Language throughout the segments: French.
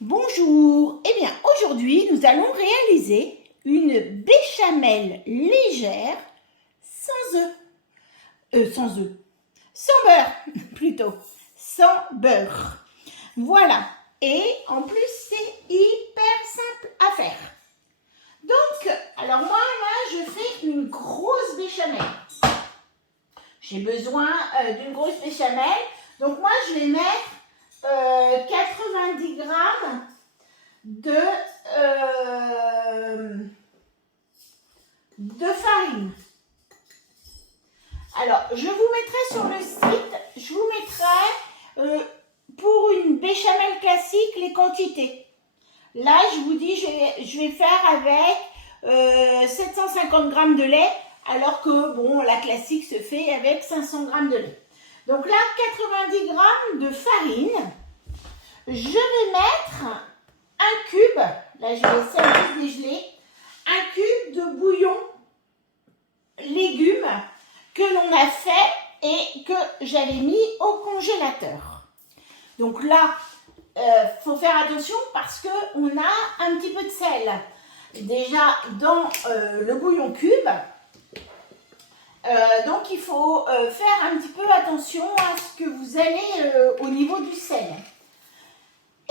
Bonjour, eh bien aujourd'hui nous allons réaliser une béchamel légère sans beurre plutôt, sans beurre. Voilà, et en plus c'est hyper simple à faire. Donc, alors moi là je fais une grosse béchamel. J'ai besoin d'une grosse béchamel, donc moi je vais mettre 90 grammes de farine. Alors, je vous mettrai sur le site, je vous mettrai pour une béchamel classique les quantités. Là, je vous dis, je vais faire avec 750 grammes de lait, alors que bon, la classique se fait avec 500 grammes de lait. Donc là, 90 grammes de farine. Je vais mettre un cube, là je vais essayer de dégeler, un cube de bouillon légumes que l'on a fait et que j'avais mis au congélateur. Donc là, faut faire attention parce qu'on a un petit peu de sel déjà dans le bouillon cube. Donc il faut faire un petit peu attention à ce que vous allez au niveau du sel.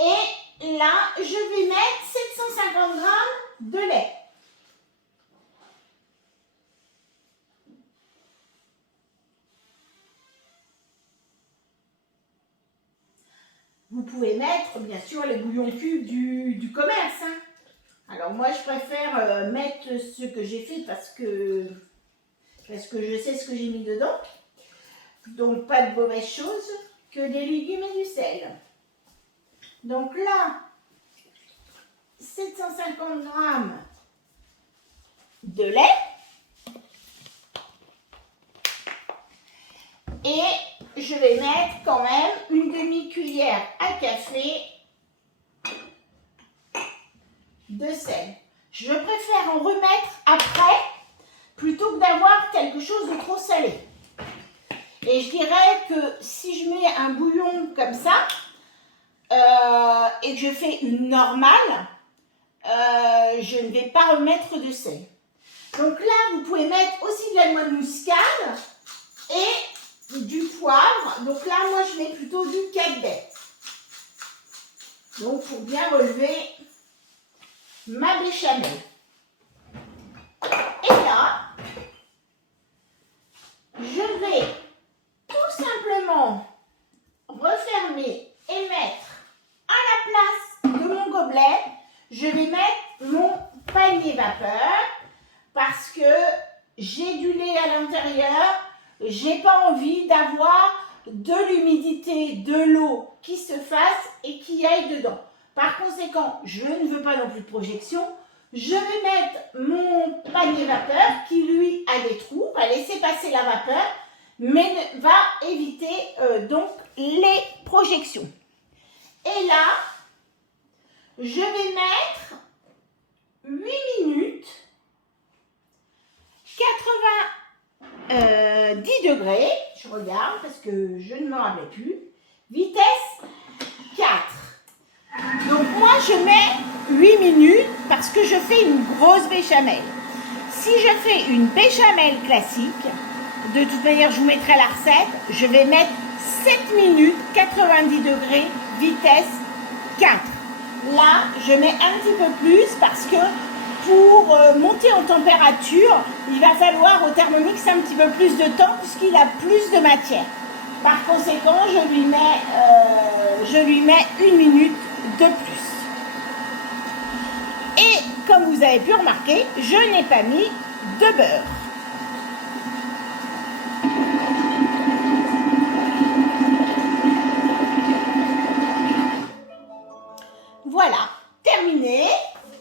Et là, je vais mettre 750 grammes de lait. Vous pouvez mettre, bien sûr, les bouillons cubes du commerce. Hein. Alors moi, je préfère mettre ce que j'ai fait parce que je sais ce que j'ai mis dedans. Donc, pas de mauvaises choses, que des légumes et du sel. Donc là, 750 grammes de lait. Et je vais mettre quand même une demi-cuillère à café de sel. Je préfère en remettre après plutôt que d'avoir quelque chose de trop salé. Et je dirais que si je mets un bouillon comme ça et que je fais une normale, je ne vais pas remettre de sel. Donc là, vous pouvez mettre aussi de la noix de muscade et du poivre. Donc là, moi, je mets plutôt du cachet. Donc, pour bien relever ma béchamel. Et là, je vais tout simplement refermer et mettre à la place de mon gobelet, je vais mettre mon panier vapeur parce que j'ai du lait à l'intérieur. J'ai pas envie d'avoir de l'humidité, de l'eau qui se fasse et qui aille dedans. Par conséquent, je ne veux pas non plus de projection. Je vais mettre mon panier vapeur qui, lui, a des trous, va laisser passer la vapeur, mais va éviter donc les projections. Et là, je vais mettre 8 minutes, 90 degrés, je regarde parce que je ne me rappelle plus, vitesse 4. Donc moi je mets 8 minutes parce que je fais une grosse béchamel. Si je fais une béchamel classique, de toute manière je vous mettrai la recette, je vais mettre 7 minutes, 90 degrés, vitesse 4. Là je mets un petit peu plus parce que pour monter en température, il va falloir au Thermomix un petit peu plus de temps puisqu'il a plus de matière. Par conséquent, je lui mets 1 minute de plus. Et comme vous avez pu remarquer, je n'ai pas mis de beurre. Voilà, terminé.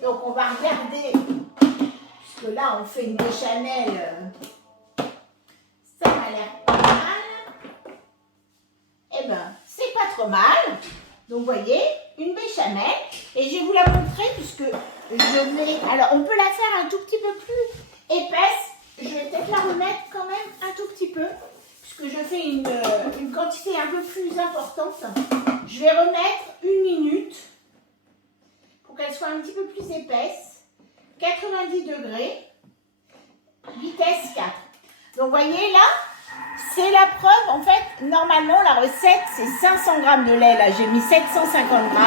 Donc on va regarder, puisque là on fait une béchamel, ça m'a l'air pas mal. Eh ben, c'est pas trop mal. Donc vous voyez, une béchamel. Et je vais vous la montrer puisque je vais... Alors on peut la faire un tout petit peu plus épaisse. Je vais peut-être la remettre quand même un tout petit peu, puisque je fais une quantité un peu plus importante. Je vais remettre 1 minute. plus épaisse, 90 degrés, vitesse 4. Donc, vous voyez là, c'est la preuve. En fait, normalement, la recette, c'est 500 g de lait. Là, j'ai mis 750 g.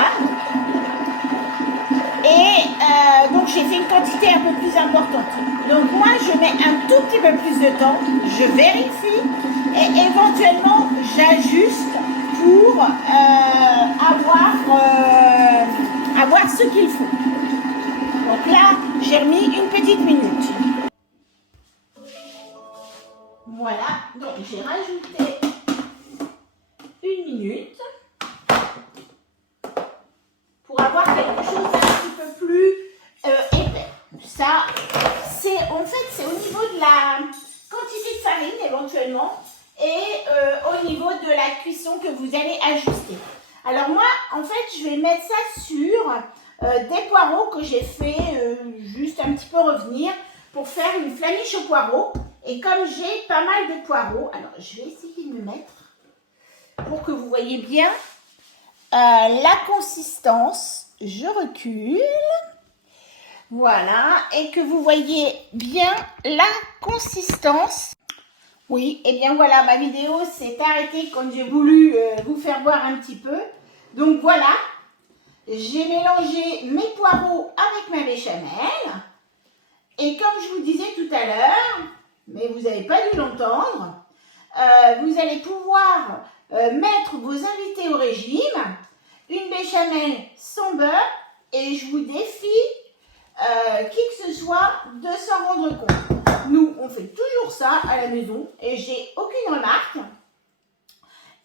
Et donc, j'ai fait une quantité un peu plus importante. Donc, moi, je mets un tout petit peu plus de temps. Je vérifie et éventuellement, j'ajuste pour avoir ce qu'il faut. Donc là, j'ai remis une petite minute. Voilà, donc j'ai rajouté une minute pour avoir quelque chose d'un petit peu plus épais. Ça, c'est en fait, c'est au niveau de la quantité de farine éventuellement et au niveau de la cuisson que vous allez ajuster. Alors moi, en fait, je vais mettre ça sur des poireaux que j'ai fait juste un petit peu revenir pour faire une flamiche au poireau. Et comme j'ai pas mal de poireaux, alors je vais essayer de me mettre pour que vous voyez bien la consistance. Je recule. Voilà. Et que vous voyez bien la consistance. Oui, et bien voilà, ma vidéo s'est arrêtée quand j'ai voulu vous faire voir un petit peu. Donc voilà, j'ai mélangé mes poireaux avec ma béchamel. Et comme je vous disais tout à l'heure, mais vous n'avez pas dû l'entendre, vous allez pouvoir mettre vos invités au régime, une béchamel sans beurre, et je vous défie qui que ce soit de s'en rendre compte. Nous, on fait toujours ça à la maison et j'ai aucune remarque.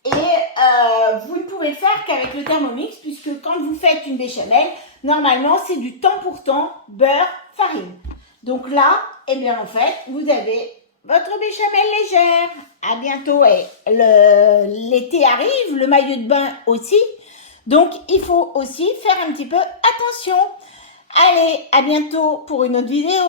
Et vous ne pouvez le faire qu'avec le Thermomix, puisque quand vous faites une béchamel, normalement c'est du temps pour temps, beurre, farine. Donc là, eh bien en fait, vous avez votre béchamel légère. À bientôt. Et l'été arrive, le maillot de bain aussi. Donc il faut aussi faire un petit peu attention. Allez, à bientôt pour une autre vidéo.